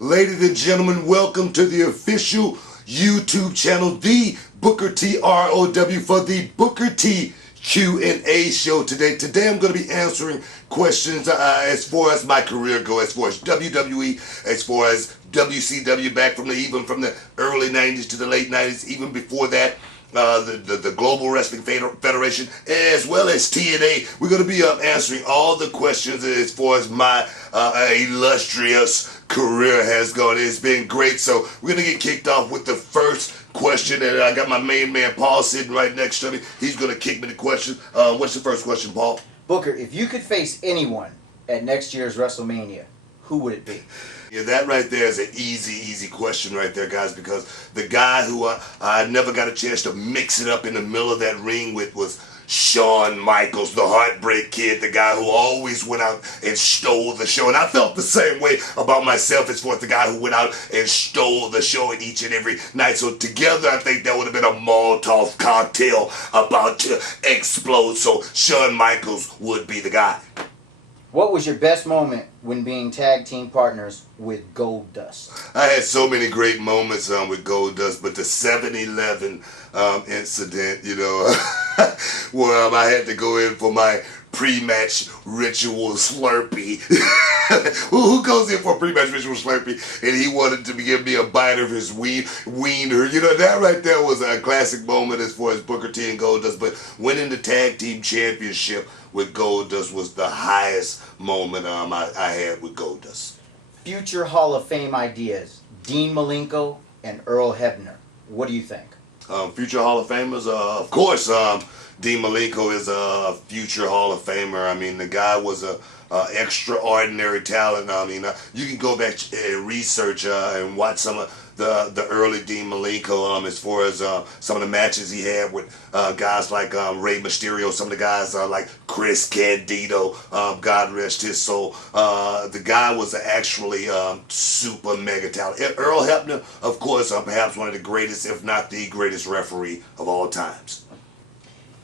Ladies and gentlemen, welcome to the official YouTube channel, the TheBookerTROW, for the Booker T Q&A show today. Today I'm going to be answering questions as far as my career goes, as far as WWE, as far as WCW, back from even from the early 90s to the late 90s, even before that. The Global Wrestling Federation, as well as TNA. We're going to be answering all the questions as far as my illustrious career has gone. It's been great. So we're going to get kicked off with the first question, and I got my main man Paul sitting right next to me. He's going to kick me the question. What's the first question, Paul? Booker, if you could face anyone at next year's WrestleMania, who would it be? Yeah, that right there is an easy question right there, guys, because the guy who I never got a chance to mix it up in the middle of that ring with was Shawn Michaels, the Heartbreak Kid, the guy who always went out and stole the show. And I felt the same way about myself as far as the guy who went out and stole the show each and every night. So together, I think that would have been a Molotov cocktail about to explode. So Shawn Michaels would be the guy. What was your best moment when being tag team partners with Golddust? I had so many great moments with Golddust, but the 7-Eleven incident, you know, where I had to go in for my pre-match ritual Slurpee. Who goes in for a pre-match ritual Slurpee and he wanted to give me a bite of his wiener? You know, that right there was a classic moment as far as Booker T and Golddust, but winning the tag team championship with Golddust was the highest moment I had with Golddust. Future Hall of Fame ideas, Dean Malenko and Earl Hebner. What do you think? Future Hall of Famers, of course, Dean Malenko is a future Hall of Famer. I mean, the guy was a extraordinary talent. I mean, you can go back and research and watch some of the early Dean Malenko as far as some of the matches he had with guys like Rey Mysterio, some of the guys like Chris Candido, God rest his soul. The guy was actually super mega talent. Earl Hebner, of course, perhaps one of the greatest, if not the greatest referee of all times.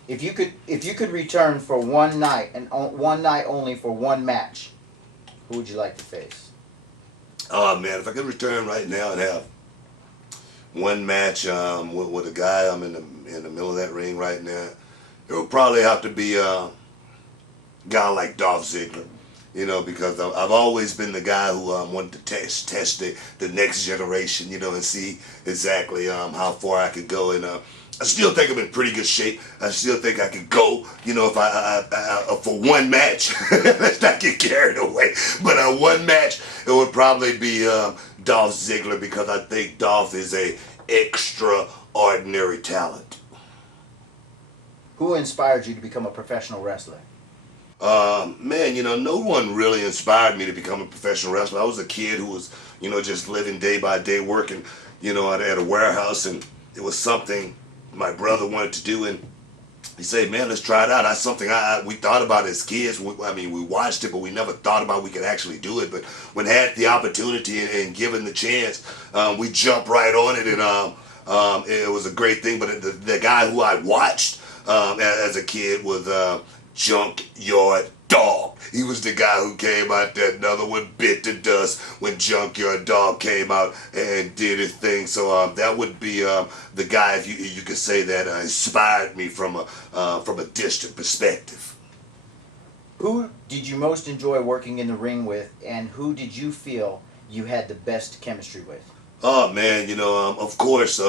If you could return for one night and one night only for one match, who would you like to face? Oh man, if I could return right now and have one match with a guy I'm in the middle of that ring right now, it would probably have to be a guy like Dolph Ziggler. You know, because I've always been the guy who wanted to test the next generation, you know, and see exactly how far I could go. And I still think I'm in pretty good shape. I still think I could go, you know, if I for one match. Let's not get carried away. But one match, it would probably be Dolph Ziggler, because I think Dolph is a extraordinary talent. Who inspired you to become a professional wrestler? Man, you know, no one really inspired me to become a professional wrestler. I was a kid who was, you know, just living day by day, working, you know, at a warehouse, and it was something my brother wanted to do, and he said, man, let's try it out. That's something we thought about as kids. We watched it, but we never thought about we could actually do it. But when had the opportunity and given the chance, we jumped right on it, and it was a great thing. But the guy who I watched as a kid was Junkyard Dog. He was the guy who came out there. Another one bit the dust when Junkyard Dog came out and did his thing. So that would be the guy, if you could say, that inspired me from a distant perspective. Who did you most enjoy working in the ring with, and who did you feel you had the best chemistry with? Oh man, you know, of course.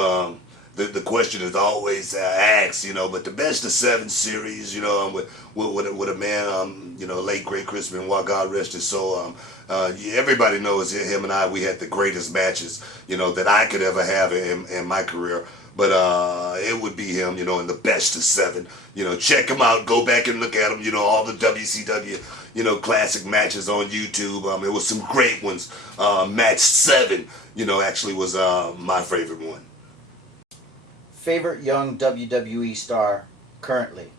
The question is always asked, you know, but the best of 7 series, you know, with a man, you know, late great Chris Benoit, God rest his soul. Everybody knows him and I. We had the greatest matches, you know, that I could ever have in my career. But it would be him, you know, in the best of 7. You know, check him out. Go back and look at him. You know, all the WCW, you know, classic matches on YouTube. It was some great ones. Match 7, you know, actually was my favorite one. Favorite young WWE star currently?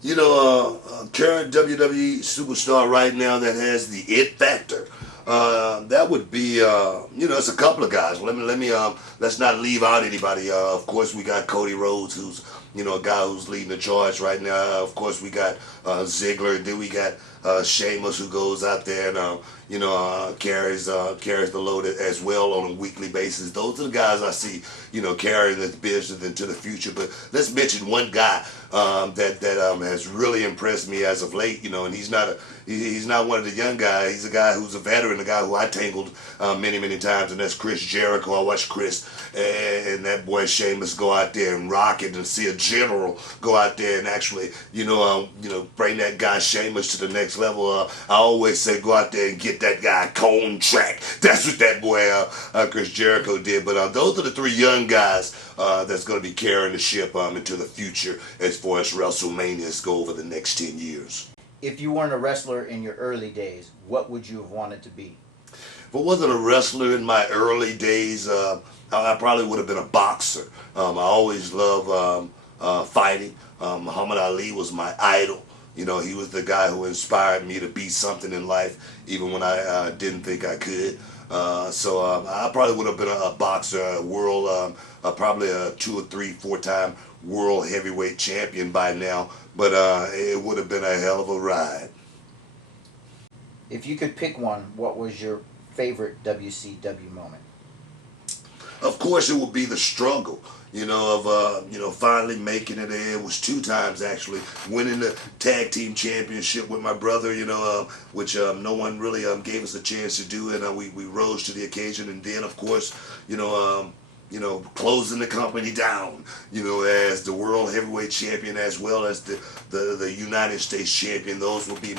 You know, current WWE superstar right now that has the it factor. That would be, you know, it's a couple of guys. Let's not leave out anybody. Of course, we got Cody Rhodes, who's, you know, a guy who's leading the charge right now. Of course, we got Ziggler, and then we got Sheamus, who goes out there and carries the load as well on a weekly basis. Those are the guys I see, carrying this business into the future. But let's mention one guy that has really impressed me as of late, and he's not one of the young guys. He's a guy who's a veteran, a guy who I tangled many times, and that's Chris Jericho. I watched Chris and that boy Sheamus go out there and rock it, and see a general go out there and actually, bring that guy Sheamus to the next level. I always say go out there and get that guy a contract. That's what that boy Chris Jericho did. But those are the three young guys that's going to be carrying the ship into the future as far as WrestleManias go over the next 10 years. If you weren't a wrestler in your early days, what would you have wanted to be? If I wasn't a wrestler in my early days, I probably would have been a boxer. I always loved fighting. Muhammad Ali was my idol. He was the guy who inspired me to be something in life, even when I didn't think I could. So I probably would have been a boxer, probably a 2 or 3, 4-time world heavyweight champion by now. But it would have been a hell of a ride. If you could pick one, what was your favorite WCW moment? Of course, it would be the struggle, of finally making it. It was 2 times actually, winning the tag team championship with my brother, which no one really gave us a chance to do, and we rose to the occasion. And then, of course, closing the company down, as the world heavyweight champion as well as the United States champion. Those will be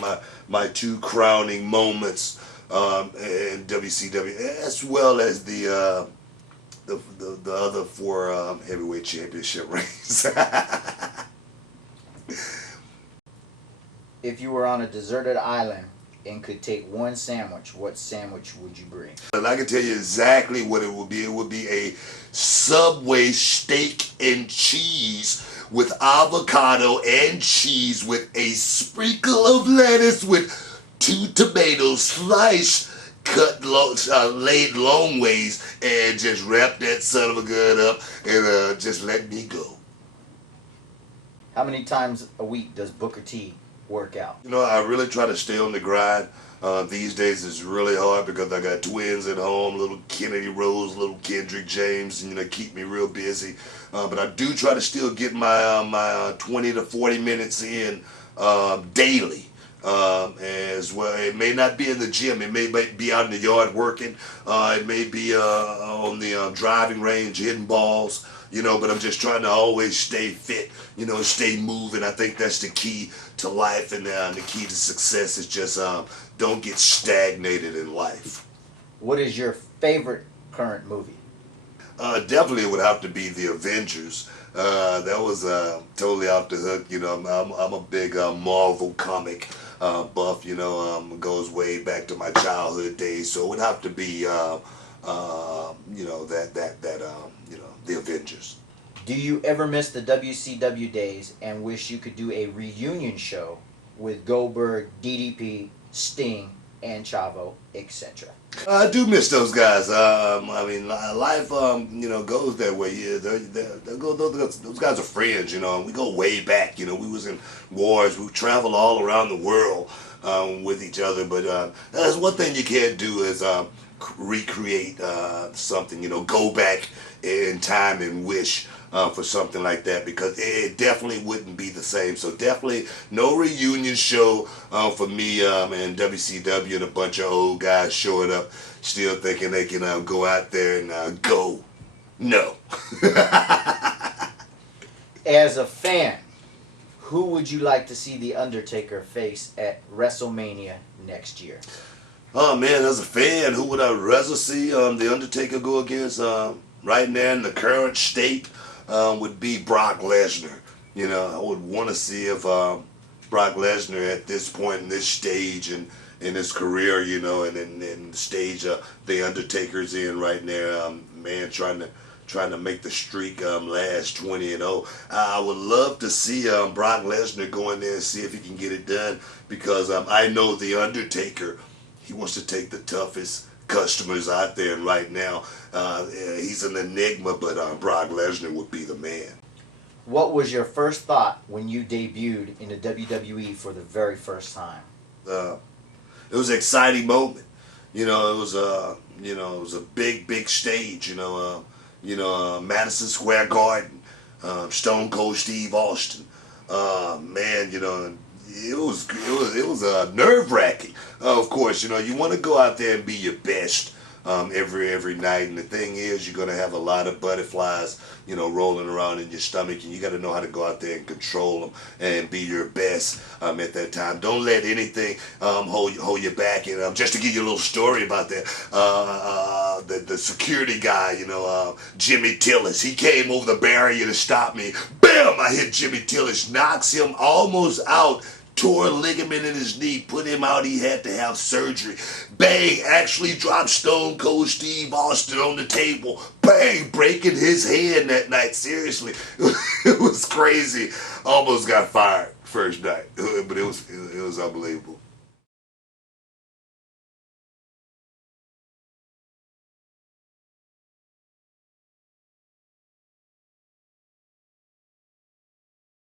my 2 crowning moments in WCW, as well as the other 4 heavyweight championship reigns. If you were on a deserted island and could take one sandwich, what sandwich would you bring? And I can tell you exactly what it would be. It would be a Subway steak and cheese with avocado and cheese with a sprinkle of lettuce with 2 tomatoes sliced, cut laid long ways, and just wrap that son of a gun up and just let me go. How many times a week does Booker T work out? I really try to stay on the grind. These days it's really hard because I got twins at home, little Kennedy Rose, little Kendrick James, and keep me real busy. But I do try to still get my 20 to 40 minutes in daily. As well, it may not be in the gym. It may be out in the yard working. It may be on the driving range hitting balls. But I'm just trying to always stay fit. Stay moving. I think that's the key to life, and the key to success is just don't get stagnated in life. What is your favorite current movie? Definitely, it would have to be The Avengers. That was totally off the hook. I'm a big Marvel comic buff. Goes way back to my childhood days. So it would have to be, The Avengers. Do you ever miss the WCW days and wish you could do a reunion show with Goldberg, DDP, Sting, and Chavo, etc.? I do miss those guys. Life, goes that way. Yeah, those guys are friends. We go way back. We was in wars. We travel all around the world with each other. But that's one thing you can't do is recreate something. Go back in time and wish for something like that, because it definitely wouldn't be the same. So definitely no reunion show for me and WCW and a bunch of old guys showing up still thinking they can go out there and go. No. As a fan, who would you like to see The Undertaker face at WrestleMania next year? Oh man, as a fan, who would I rather see The Undertaker go against? Right now in the current state would be Brock Lesnar. I would want to see if Brock Lesnar at this point in this stage in his career, and in the stage The Undertaker's in right now, man, trying to make the streak last 20-0. I would love to see Brock Lesnar go in there and see if he can get it done, because I know The Undertaker, he wants to take the toughest customers out there, and right now he's an enigma, but Brock Lesnar would be the man. What was your first thought when you debuted in the WWE for the very first time? It was an exciting moment. You know, it was it was a big stage. Madison Square Garden, Stone Cold Steve Austin. Man, it was nerve wracking. Of course, you want to go out there and be your best every night. And the thing is, you're gonna have a lot of butterflies, rolling around in your stomach, and you got to know how to go out there and control them and be your best at that time. Don't let anything hold you back. And just to give you a little story about that, the security guy, Jimmy Tillis, he came over the barrier to stop me. Bam! I hit Jimmy Tillis, knocks him almost out. Tore a ligament in his knee, put him out. He had to have surgery. Bang! Actually dropped Stone Cold Steve Austin on the table. Bang! Breaking his hand that night. Seriously, it was crazy. Almost got fired first night, but it was unbelievable.